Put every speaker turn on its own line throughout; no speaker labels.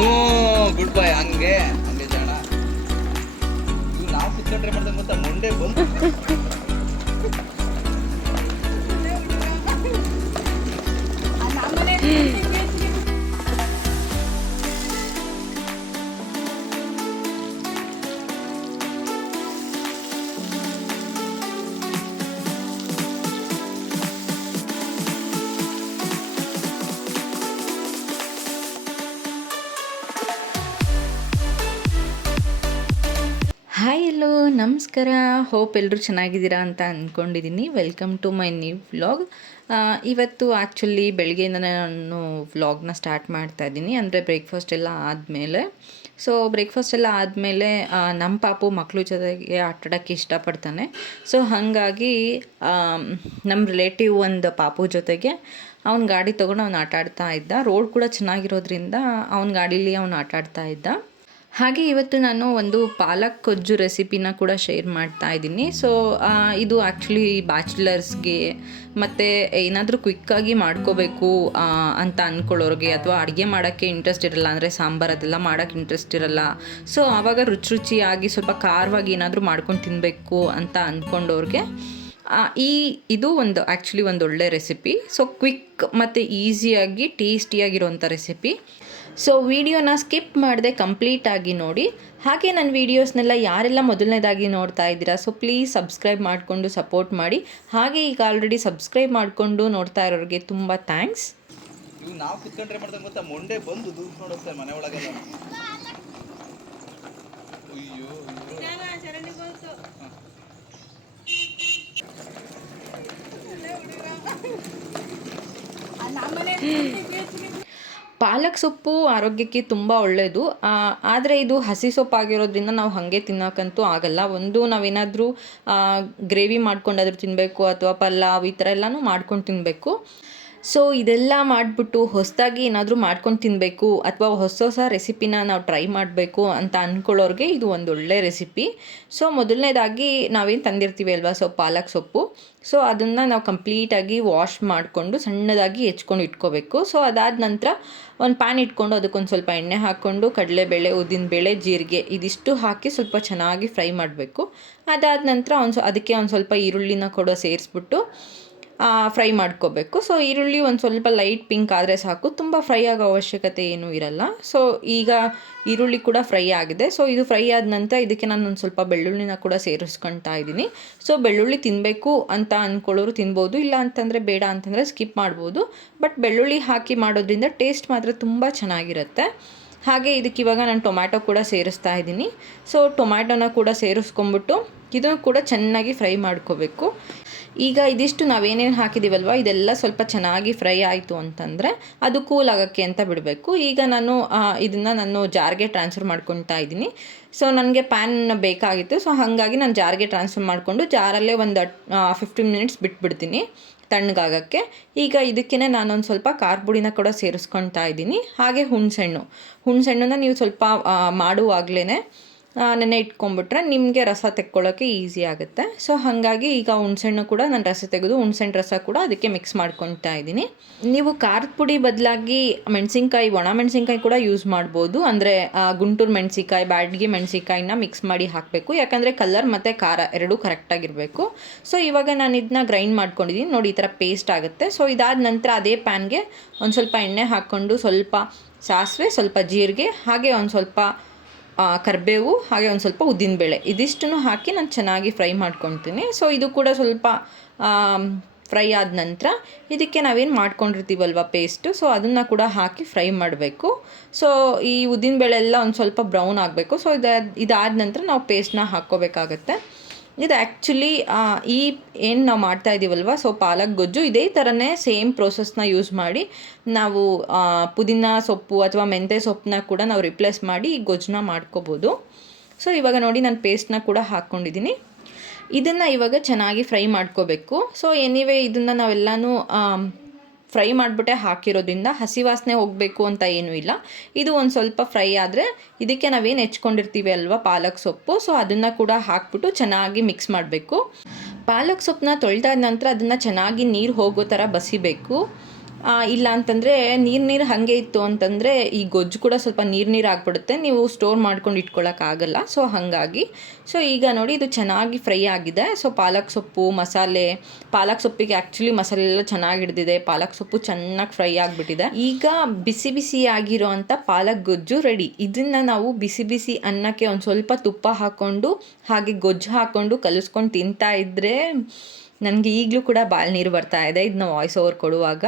ಹ್ಞೂ ಗುಡ್ ಬಾಯ್ ಹಂಗೆ ಹಂಗೆ ಜಾಣ ಇವ್ ನಾವು ಕುತ್ಕೊಂಡ್ರೆ ಮಾಡ್ದಂಗೆ ಗೊತ್ತಾ ಮೊಂಡೆ ಬಂದು
ನಮಸ್ಕಾರ. ಹೋಪ್ ಎಲ್ಲರೂ ಚೆನ್ನಾಗಿದ್ದೀರಾ ಅಂತ ಅಂದ್ಕೊಂಡಿದ್ದೀನಿ welcome to my new vlog ಇವತ್ತು ಆ್ಯಕ್ಚುಲಿ ಬೆಳಗ್ಗೆಯಿಂದ ನಾನು ವ್ಲಾಗ್ನ ಸ್ಟಾರ್ಟ್ ಮಾಡ್ತಾ ಇದ್ದೀನಿ. ಅಂದರೆ ಬ್ರೇಕ್ಫಾಸ್ಟ್ ಎಲ್ಲ ಆದಮೇಲೆ. ಸೊ ಬ್ರೇಕ್ಫಾಸ್ಟ್ ಎಲ್ಲ ಆದಮೇಲೆ ನಮ್ಮ ಪಾಪು ಮಕ್ಕಳು ಜೊತೆಗೆ ಆಟಾಡೋಕ್ಕೆ ಇಷ್ಟಪಡ್ತಾನೆ. ಸೊ ಹಾಗಾಗಿ ನಮ್ಮ ರಿಲೇಟಿವ್ ಒಂದು ಪಾಪು ಜೊತೆಗೆ ಅವ್ನ ಗಾಡಿ ತೊಗೊಂಡು ಅವ್ನು ಆಟಾಡ್ತಾ ಇದ್ದ. ರೋಡ್ ಕೂಡ ಚೆನ್ನಾಗಿರೋದ್ರಿಂದ ಅವ್ನ ಗಾಡೀಲಿ ಅವ್ನು ಆಟಾಡ್ತಾ ಇದ್ದ. ಹಾಗೆ ಇವತ್ತು ನಾನು ಒಂದು ಪಾಲಕ್ ಕೊಜ್ಜು ರೆಸಿಪಿನ ಕೂಡ ಶೇರ್ ಮಾಡ್ತಾ ಇದ್ದೀನಿ. ಸೊ ಇದು ಆ್ಯಕ್ಚುಲಿ ಬ್ಯಾಚುಲರ್ಸ್ಗೆ ಮತ್ತು ಏನಾದರೂ ಕ್ವಿಕ್ಕಾಗಿ ಮಾಡ್ಕೋಬೇಕು ಅಂತ ಅಂದ್ಕೊಳ್ಳೋರಿಗೆ ಅಥವಾ ಅಡುಗೆ ಮಾಡೋಕ್ಕೆ ಇಂಟ್ರೆಸ್ಟ್ ಇರಲ್ಲ ಅಂದರೆ ಸಾಂಬಾರು ಅದೆಲ್ಲ ಮಾಡೋಕ್ಕೆ ಇಂಟ್ರೆಸ್ಟ್ ಇರಲ್ಲ. ಸೊ ಆವಾಗ ರುಚಿ ರುಚಿಯಾಗಿ ಸ್ವಲ್ಪ ಖಾರವಾಗಿ ಏನಾದರೂ ಮಾಡ್ಕೊಂಡು ತಿನ್ನಬೇಕು ಅಂತ ಅಂದ್ಕೊಂಡವ್ರಿಗೆ ಈ, ಇದು ಒಂದು ಆ್ಯಕ್ಚುಲಿ ಒಂದು ಒಳ್ಳೆ ರೆಸಿಪಿ ಸೊ ಕ್ವಿಕ್ ಮತ್ತು ಈಸಿಯಾಗಿ ಟೇಸ್ಟಿಯಾಗಿರುವಂಥ ರೆಸಿಪಿ ಸೊ ವಿಡಿಯೋನ ಸ್ಕಿಪ್ ಮಾಡದೆ ಕಂಪ್ಲೀಟಾಗಿ ನೋಡಿ. ಹಾಗೆ ನನ್ನ ವೀಡಿಯೋಸ್ನೆಲ್ಲ ಯಾರೆಲ್ಲ ಮೊದಲನೇದಾಗಿ ನೋಡ್ತಾ ಇದ್ದೀರಾ ಸೊ ಪ್ಲೀಸ್ ಸಬ್ಸ್ಕ್ರೈಬ್ ಮಾಡಿಕೊಂಡು ಸಪೋರ್ಟ್ ಮಾಡಿ. ಹಾಗೆ ಈಗ ಆಲ್ರೆಡಿ ಸಬ್ಸ್ಕ್ರೈಬ್ ಮಾಡಿಕೊಂಡು ನೋಡ್ತಾ ಇರೋರಿಗೆ ತುಂಬ ಥ್ಯಾಂಕ್ಸ್
ನಾವು ಕುತ್ಕೊಂಡ್ರೆ ಮಾಡ್ದಂಗೆ ಗೊತ್ತಾ? ಮೊಂಡೆ ಬಂದು ದೂರ ನೋಡುತ್ತೆ ಮನೆ ಒಳಗೆಲ್ಲ.
ಪಾಲಕ್ ಸೊಪ್ಪು ಆರೋಗ್ಯಕ್ಕೆ ತುಂಬ ಒಳ್ಳೆಯದು ಆದರೆ ಇದು ಹಸಿ ಸೊಪ್ಪಾಗಿರೋದ್ರಿಂದ ನಾವು ಹಾಗೆ ತಿನ್ನೋಕ್ಕಂತೂ ಆಗಲ್ಲ. ಒಂದು ನಾವೇನಾದರೂ ಗ್ರೇವಿ ಮಾಡ್ಕೊಂಡಾದ್ರೂ ತಿನ್ನಬೇಕು ಅಥವಾ ಪಲಾವ್ ಈ ಥರ ಎಲ್ಲನೂ ಮಾಡ್ಕೊಂಡು ತಿನ್ನಬೇಕು ಸೊ ಇದೆಲ್ಲ ಮಾಡಿಬಿಟ್ಟು ಹೊಸದಾಗಿ ಏನಾದರೂ ಮಾಡ್ಕೊಂಡು ತಿನ್ನಬೇಕು ಅಥವಾ ಹೊಸ ಹೊಸ ರೆಸಿಪಿನ ನಾವು ಟ್ರೈ ಮಾಡಬೇಕು ಅಂತ ಅಂದ್ಕೊಳ್ಳೋರಿಗೆ ಇದು ಒಂದು ಒಳ್ಳೆ ರೆಸಿಪಿ. ಸೊ ಮೊದಲನೇದಾಗಿ ನಾವೇನು ತಂದಿರ್ತೀವಿ ಅಲ್ವಾ? ಸೊ ಪಾಲಕ್ ಸೊಪ್ಪು. ಸೊ ಅದನ್ನು ನಾವು ಕಂಪ್ಲೀಟಾಗಿ ವಾಶ್ ಮಾಡಿಕೊಂಡು ಸಣ್ಣದಾಗಿ ಹೆಚ್ಕೊಂಡು ಇಟ್ಕೋಬೇಕು. ಸೊ ಅದಾದ ನಂತರ ಒಂದು ಪ್ಯಾನ್ ಇಟ್ಕೊಂಡು ಅದಕ್ಕೊಂದು ಸ್ವಲ್ಪ ಎಣ್ಣೆ ಹಾಕ್ಕೊಂಡು, ಕಡಲೆಬೇಳೆ, ಉದ್ದಿನಬೇಳೆ, ಜೀರಿಗೆ ಇದಿಷ್ಟು ಹಾಕಿ ಸ್ವಲ್ಪ ಚೆನ್ನಾಗಿ ಫ್ರೈ ಮಾಡಬೇಕು. ಅದಾದ ನಂತರ ಒಂದು ಅದಕ್ಕೆ ಒಂದು ಸ್ವಲ್ಪ ಈರುಳ್ಳಿನ ಕೂಡ ಸೇರಿಸ್ಬಿಟ್ಟು ಫ್ರೈ ಮಾಡ್ಕೋಬೇಕು. ಸೊ ಈರುಳ್ಳಿ ಒಂದು ಸ್ವಲ್ಪ ಲೈಟ್ ಪಿಂಕ್ ಆದರೆ ಸಾಕು. ತುಂಬ ಫ್ರೈ ಆಗೋ ಅವಶ್ಯಕತೆ ಏನೂ ಇರಲ್ಲ. ಸೊ ಈಗ ಈರುಳ್ಳಿ ಕೂಡ ಫ್ರೈ ಆಗಿದೆ. ಸೊ ಇದು ಫ್ರೈ ಆದ ನಂತರ ಇದಕ್ಕೆ ನಾನು ಒಂದು ಸ್ವಲ್ಪ ಬೆಳ್ಳುಳ್ಳಿನ ಕೂಡ ಸೇರಿಸ್ಕೊಳ್ತಾ ಇದ್ದೀನಿ. ಸೊ ಬೆಳ್ಳುಳ್ಳಿ ತಿನ್ನಬೇಕು ಅಂತ ಅಂದ್ಕೊಳ್ಳೋರು ತಿನ್ಬೋದು. ಇಲ್ಲ ಅಂತಂದರೆ ಬೇಡ ಅಂತಂದರೆ ಸ್ಕಿಪ್ ಮಾಡ್ಬೋದು. ಬಟ್ ಬೆಳ್ಳುಳ್ಳಿ ಹಾಕಿ ಮಾಡೋದ್ರಿಂದ ಟೇಸ್ಟ್ ಮಾತ್ರ ತುಂಬ ಚೆನ್ನಾಗಿರುತ್ತೆ. ಹಾಗೆ ಇದಕ್ಕೆ ಇವಾಗ ನಾನು ಟೊಮ್ಯಾಟೊ ಕೂಡ ಸೇರಿಸ್ತಾ ಇದ್ದೀನಿ. ಸೊ ಟೊಮ್ಯಾಟೊನ ಕೂಡ ಸೇರಿಸ್ಕೊಂಬಿಟ್ಟು ಇದನ್ನು ಕೂಡ ಚೆನ್ನಾಗಿ ಫ್ರೈ ಮಾಡ್ಕೋಬೇಕು. ಈಗ ಇದಿಷ್ಟು ನಾವೇನೇನು ಹಾಕಿದ್ದೀವಲ್ವ ಇದೆಲ್ಲ ಸ್ವಲ್ಪ ಚೆನ್ನಾಗಿ ಫ್ರೈ ಆಯಿತು ಅಂತಂದರೆ ಅದು ಕೂಲ್ ಆಗೋಕ್ಕೆ ಅಂತ ಬಿಡಬೇಕು. ಈಗ ನಾನು ಇದನ್ನು ನಾನು ಜಾರ್ಗೆ ಟ್ರಾನ್ಸ್ಫರ್ ಮಾಡ್ಕೊತಾ ಇದ್ದೀನಿ. ಸೊ ನನಗೆ ಪ್ಯಾನ್ ಬೇಕಾಗಿತ್ತು. ಸೊ ಹಾಗಾಗಿ ನಾನು ಜಾರ್ಗೆ ಟ್ರಾನ್ಸ್ಫರ್ ಮಾಡಿಕೊಂಡು ಜಾರಲ್ಲೇ ಒಂದು ಫಿಫ್ಟೀನ್ ಮಿನಿಟ್ಸ್ ಬಿಟ್ಬಿಡ್ತೀನಿ. ತಣ್ಣಗಾಗಕ್ಕೆ. ಈಗ ಇದಕ್ಕೇ ನಾನೊಂದು ಸ್ವಲ್ಪ ಖಾರ ಕೂಡ ಸೇರಿಸ್ಕೊಳ್ತಾ ಇದ್ದೀನಿ. ಹಾಗೆ ಹುಣಸೆಹಣ್ಣು ಹುಣಸೆಹಣ್ಣನ್ನ ನೀವು ಸ್ವಲ್ಪ ಮಾಡುವಾಗಲೇ ನೆನೆ ಇಟ್ಕೊಂಡ್ಬಿಟ್ರೆ ನಿಮಗೆ ರಸ ತೆಕ್ಕೊಳ್ಳೋಕ್ಕೆ ಈಸಿ ಆಗುತ್ತೆ. ಸೊ ಹಾಗಾಗಿ ಈಗ ಹುಣ್ಸೆಹಣ್ಣು ಕೂಡ ನಾನು ರಸ ತೆಗೆದು ಹುಣ್ಸೆಹಣ್ಣು ರಸ ಕೂಡ ಅದಕ್ಕೆ ಮಿಕ್ಸ್ ಮಾಡ್ಕೊತಾ ಇದ್ದೀನಿ. ನೀವು ಖಾರದ ಪುಡಿ ಬದಲಾಗಿ ಮೆಣಸಿನ್ಕಾಯಿ, ಒಣ ಮೆಣಸಿನ್ಕಾಯಿ ಕೂಡ ಯೂಸ್ ಮಾಡ್ಬೋದು. ಅಂದರೆ ಗುಂಟೂರು ಮೆಣಸಿನ್ಕಾಯಿ, ಬ್ಯಾಡ್ಗೆ ಮೆಣಸಿನ್ಕಾಯಿನ ಮಿಕ್ಸ್ ಮಾಡಿ ಹಾಕಬೇಕು. ಯಾಕಂದರೆ ಕಲರ್ ಮತ್ತು ಖಾರ ಎರಡೂ ಕರೆಕ್ಟಾಗಿರಬೇಕು ಸೊ ಇವಾಗ ನಾನು ಇದನ್ನ ಗ್ರೈಂಡ್ ಮಾಡ್ಕೊಂಡಿದ್ದೀನಿ ನೋಡಿ, ಈ ಥರ ಪೇಸ್ಟ್ ಆಗುತ್ತೆ. ಸೊ ಇದಾದ ನಂತರ ಅದೇ ಪ್ಯಾನ್ಗೆ ಒಂದು ಸ್ವಲ್ಪ ಎಣ್ಣೆ ಹಾಕ್ಕೊಂಡು ಸ್ವಲ್ಪ ಸಾಸಿವೆ, ಸ್ವಲ್ಪ ಜೀರಿಗೆ, ಹಾಗೆ ಒಂದು ಸ್ವಲ್ಪ ಕರಿಬೇವು, ಹಾಗೆ ಒಂದು ಸ್ವಲ್ಪ ಉದ್ದಿನಬೇಳೆ ಇದಿಷ್ಟನ್ನು ಹಾಕಿ ನಾನು ಚೆನ್ನಾಗಿ ಫ್ರೈ ಮಾಡ್ಕೊತೀನಿ. ಸೊ ಇದು ಕೂಡ ಸ್ವಲ್ಪ ಫ್ರೈ ಆದ ನಂತರ ಇದಕ್ಕೆ ನಾವೇನು ಮಾಡ್ಕೊಂಡಿರ್ತೀವಲ್ವ ಪೇಸ್ಟು ಸೊ ಅದನ್ನು ಕೂಡ ಹಾಕಿ ಫ್ರೈ ಮಾಡಬೇಕು. ಸೊ ಈ ಉದ್ದಿನಬೇಳೆ ಎಲ್ಲ ಒಂದು ಸ್ವಲ್ಪ ಬ್ರೌನ್ ಆಗಬೇಕು. ಸೊ ಇದು, ಇದಾದ ನಂತರ ನಾವು ಪೇಸ್ಟ್ನ ಹಾಕ್ಕೋಬೇಕಾಗತ್ತೆ. ಇದು ಆ್ಯಕ್ಚುಲಿ ಈ ಏನು ನಾವು ಮಾಡ್ತಾ ಇದ್ದೀವಲ್ವ ಸೊ ಪಾಲಕ್, ಗೊಜ್ಜು, ಇದೇ ಥರನೇ ಸೇಮ್ ಪ್ರೋಸೆಸ್ನ ಯೂಸ್ ಮಾಡಿ, ನಾವು ಪುದೀನ ಸೊಪ್ಪು ಅಥವಾ ಮೆಂತ್ಯ ಸೊಪ್ಪನ್ನ ಕೂಡ ನಾವು ರಿಪ್ಲೇಸ್ ಮಾಡಿ ಈ ಗೊಜ್ಜನ್ನ ಮಾಡ್ಕೋಬೋದು. ಸೊ ಇವಾಗ ನೋಡಿ ನಾನು ಪೇಸ್ಟ್ನ ಕೂಡ ಹಾಕ್ಕೊಂಡಿದ್ದೀನಿ ಇದನ್ನು ಇವಾಗ ಚೆನ್ನಾಗಿ ಫ್ರೈ ಮಾಡ್ಕೋಬೇಕು. ಸೊ ಎನಿವೇ ಇದನ್ನು ನಾವೆಲ್ಲನೂ ಫ್ರೈ ಮಾಡಿಬಿಟ್ಟೆ ಹಾಕಿರೋದ್ರಿಂದ ಹಸಿ ವಾಸನೆ ಹೋಗಬೇಕು ಅಂತ ಏನೂ ಇಲ್ಲ. ಇದು ಒಂದು ಸ್ವಲ್ಪ ಫ್ರೈ ಆದರೆ ಇದಕ್ಕೆ ನಾವೇನು ಹೆಚ್ಕೊಂಡಿರ್ತೀವಿ ಅಲ್ವಾ ಪಾಲಕ್ ಸೊಪ್ಪು. ಸೊ ಅದನ್ನು ಕೂಡ ಹಾಕ್ಬಿಟ್ಟು ಚೆನ್ನಾಗಿ ಮಿಕ್ಸ್ ಮಾಡಬೇಕು. ಪಾಲಕ್ ಸೊಪ್ಪನ್ನ ತೊಳೆದಾದ ನಂತರ ಅದನ್ನು ಚೆನ್ನಾಗಿ ನೀರು ಹೋಗೋ ಥರ ಬಸಿಬೇಕು. ಇಲ್ಲ ಅಂತಂದರೆ ನೀರು ನೀರು ಹಾಗೆ ಇತ್ತು ಅಂತಂದರೆ ಈ ಗೊಜ್ಜು ಕೂಡ ಸ್ವಲ್ಪ ನೀರು ನೀರು ಆಗಿಬಿಡುತ್ತೆ. ನೀವು ಸ್ಟೋರ್ ಮಾಡ್ಕೊಂಡು ಇಟ್ಕೊಳ್ಳೋಕ್ಕಾಗಲ್ಲ ಸೊ ಹಾಗಾಗಿ. ಸೊ ಈಗ ನೋಡಿ ಇದು ಚೆನ್ನಾಗಿ ಫ್ರೈ ಆಗಿದೆ. ಸೊ ಪಾಲಕ್ ಸೊಪ್ಪು, ಮಸಾಲೆ, ಪಾಲಕ್ ಸೊಪ್ಪಿಗೆ ಆ್ಯಕ್ಚುಲಿ ಮಸಾಲೆ ಎಲ್ಲ ಚೆನ್ನಾಗಿ ಹಿಡಿದಿದೆ. ಪಾಲಕ್ ಸೊಪ್ಪು ಚೆನ್ನಾಗಿ ಫ್ರೈ ಆಗಿಬಿಟ್ಟಿದೆ. ಈಗ ಬಿಸಿ ಬಿಸಿ ಆಗಿರೋ ಅಂಥ ಪಾಲಕ್ ಗೊಜ್ಜು ರೆಡಿ ಇದನ್ನು ನಾವು ಬಿಸಿ ಬಿಸಿ ಅನ್ನಕ್ಕೆ ಒಂದು ಸ್ವಲ್ಪ ತುಪ್ಪ ಹಾಕ್ಕೊಂಡು ಹಾಗೆ ಗೊಜ್ಜು ಹಾಕ್ಕೊಂಡು ಕಲಿಸ್ಕೊಂಡು ತಿಂತಾ ಇದ್ದರೆ ನನಗೆ ಈಗಲೂ ಕೂಡ ಬಾಲ್ ನೀರು ಬರ್ತಾ ಇದೆ. ಇದನ್ನ ವಾಯ್ಸ್ ಓವರ್ ಕೊಡುವಾಗ.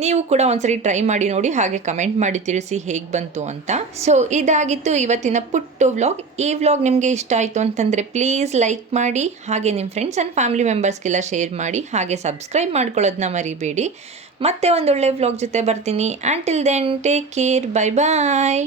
ನೀವು ಕೂಡ ಒಂದ್ಸರಿ ಟ್ರೈ ಮಾಡಿ ನೋಡಿ, ಹಾಗೆ ಕಮೆಂಟ್ ಮಾಡಿ ತಿಳಿಸಿ ಹೇಗೆ ಬಂತು ಅಂತ. ಸೊ ಇದಾಗಿತ್ತು ಇವತ್ತಿನ ಪುಟ್ಟು ವ್ಲಾಗ್ ಈ ವ್ಲಾಗ್ ನಿಮಗೆ ಇಷ್ಟ ಆಯಿತು ಅಂತಂದರೆ ಪ್ಲೀಸ್ ಲೈಕ್ ಮಾಡಿ, ಹಾಗೆ ನಿಮ್ಮ ಫ್ರೆಂಡ್ಸ್ ಆ್ಯಂಡ್ ಫ್ಯಾಮಿಲಿ ಮೆಂಬರ್ಸ್ಗೆಲ್ಲ ಶೇರ್ ಮಾಡಿ, ಹಾಗೆ ಸಬ್ಸ್ಕ್ರೈಬ್ ಮಾಡ್ಕೊಳ್ಳೋದನ್ನ ಮರಿಬೇಡಿ. ಮತ್ತೆ ಒಂದೊಳ್ಳೆ ವ್ಲಾಗ್ ಜೊತೆ ಬರ್ತೀನಿ. Until then take care bye bye